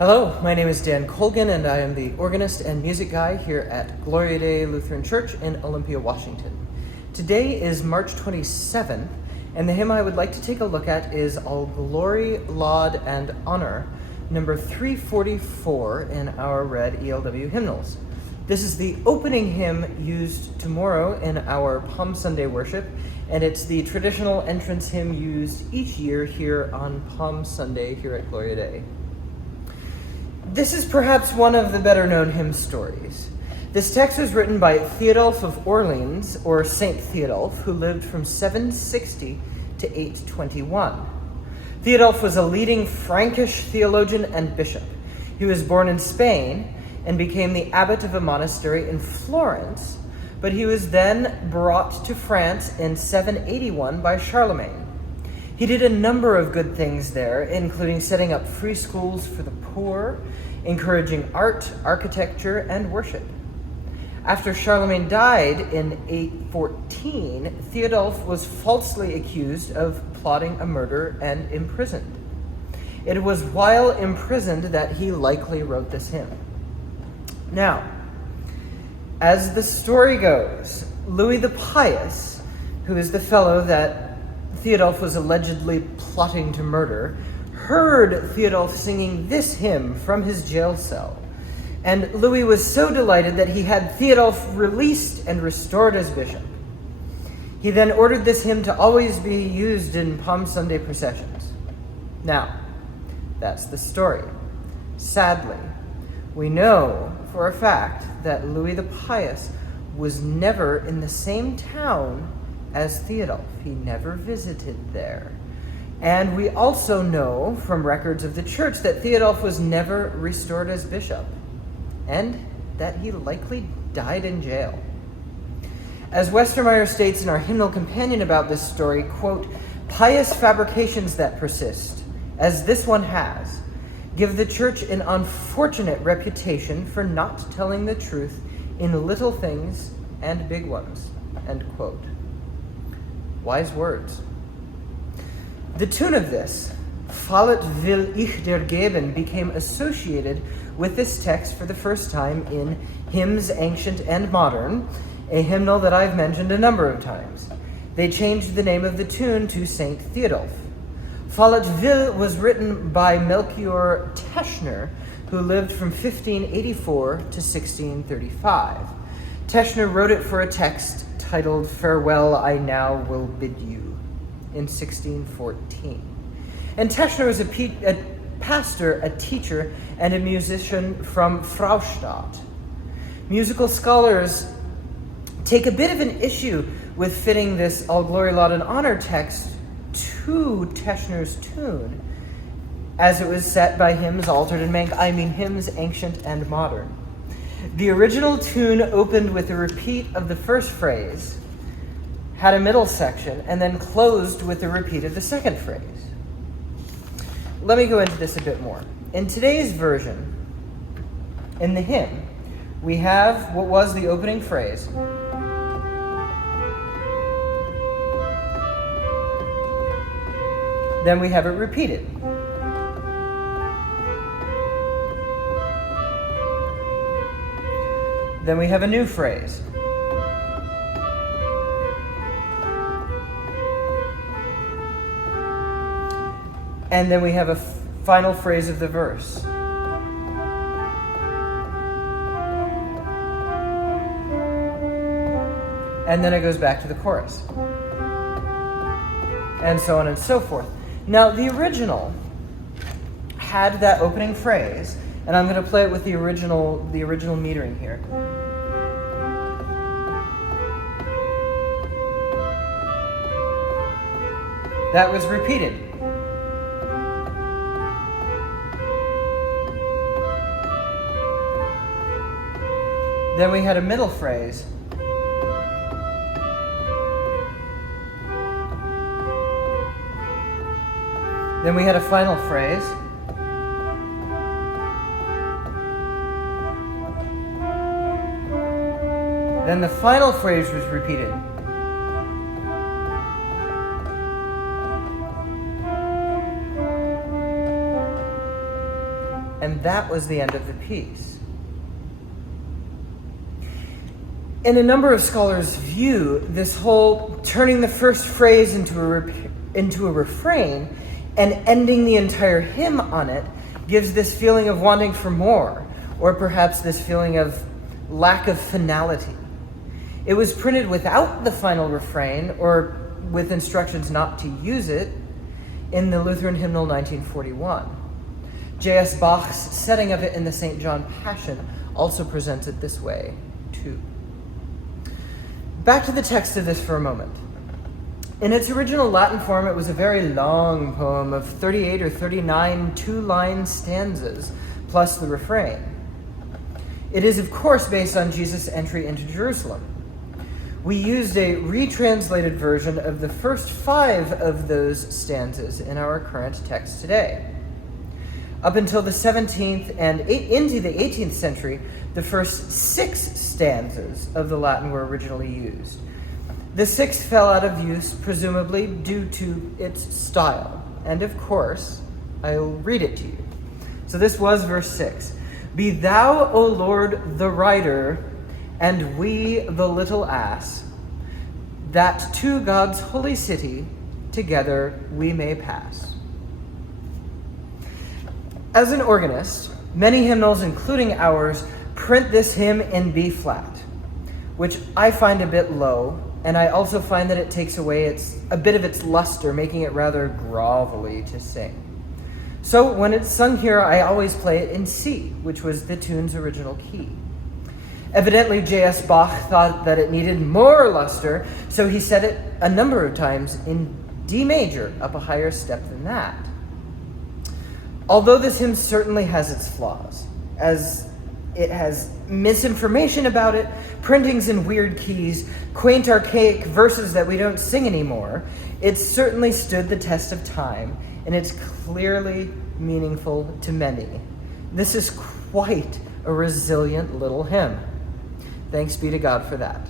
Hello, my name is Dan Colgan, and I am the organist and music guy here at Gloria Lutheran Church in Olympia, Washington. Today is March 27th, and the hymn I would like to take a look at is All Glory, Laud, and Honor, number 344 in our red ELW hymnals. This is the opening hymn used tomorrow in our Palm Sunday worship, and it's the traditional entrance hymn used each year here on Palm Sunday here at Gloria Dei. This is perhaps one of the better-known hymn stories. This text was written by Theodulf of Orleans, or Saint Theodulf, who lived from 760 to 821. Theodulf was a leading Frankish theologian and bishop. He was born in Spain and became the abbot of a monastery in Florence, but he was then brought to France in 781 by Charlemagne. He did a number of good things there, including setting up free schools for the poor, encouraging art, architecture, and worship. After Charlemagne died in 814, Theodulf was falsely accused of plotting a murder and imprisoned. It was while imprisoned that he likely wrote this hymn. Now, as the story goes, Louis the Pious, who is the fellow that Theodulf was allegedly plotting to murder, heard Theodulf singing this hymn from his jail cell. And Louis was so delighted that he had Theodulf released and restored as bishop. He then ordered this hymn to always be used in Palm Sunday processions. Now, that's the story. Sadly, we know for a fact that Louis the Pious was never in the same town as Theodulf. He never visited there. And we also know from records of the church that Theodulf was never restored as bishop, and that he likely died in jail. As Westermeyer states in our hymnal companion about this story, quote, "Pious fabrications that persist, as this one has, give the church an unfortunate reputation for not telling the truth in little things and big ones," end quote. Wise words. The tune of this, Fallet will ich dir geben, became associated with this text for the first time in Hymns Ancient and Modern, a hymnal that I've mentioned a number of times. They changed the name of the tune to Saint Theodulf. Fallet will was written by Melchior Teschner, who lived from 1584 to 1635. Teschner wrote it for a text titled Farewell, I Now Will Bid You in 1614. And Teschner was a pastor, a teacher, and a musician from Fraustadt. Musical scholars take a bit of an issue with fitting this All Glory, Laud, and Honor text to Teschner's tune, as it was set by Hymns Altered and Hymns Ancient and Modern. The original tune opened with a repeat of the first phrase, had a middle section, and then closed with a repeat of the second phrase. Let me go into this a bit more. In today's version, in the hymn, we have what was the opening phrase, then we have it repeated. Then we have a new phrase. And then we have a final phrase of the verse. And then it goes back to the chorus. And so on and so forth. Now, the original had that opening phrase, and I'm going to play it with the original metering here. That was repeated. Then we had a middle phrase. Then we had a final phrase. Then the final phrase was repeated. and that was the end of the piece. In a number of scholars' view, this whole turning the first phrase into a refrain and ending the entire hymn on it gives this feeling of wanting for more, or perhaps this feeling of lack of finality. It was printed without the final refrain, or with instructions not to use it, in the Lutheran hymnal 1941. J.S. Bach's setting of it in the St. John Passion also presents it this way, too. Back to the text of this for a moment. In its original Latin form, it was a very long poem of 38 or 39 two-line stanzas, plus the refrain. It is, of course, based on Jesus' entry into Jerusalem. We used a retranslated version of the first 5 of those stanzas in our current text today. Up until the 17th and into the 18th century, the first 6 stanzas of the Latin were originally used. The 6th fell out of use, presumably due to its style. And of course, I'll read it to you. So this was verse 6. Be thou, O Lord, the rider, and we the little ass, that to God's holy city together we may pass. As an organist, many hymnals, including ours, print this hymn in B flat, which I find a bit low, and I also find that it takes away a bit of its luster, making it rather grovelly to sing. So when it's sung here, I always play it in C, which was the tune's original key. Evidently, J.S. Bach thought that it needed more luster, so he set it a number of times in D major, up a higher step than that. Although this hymn certainly has its flaws, as it has misinformation about it, printings in weird keys, quaint archaic verses that we don't sing anymore, it certainly stood the test of time, and it's clearly meaningful to many. This is quite a resilient little hymn. Thanks be to God for that.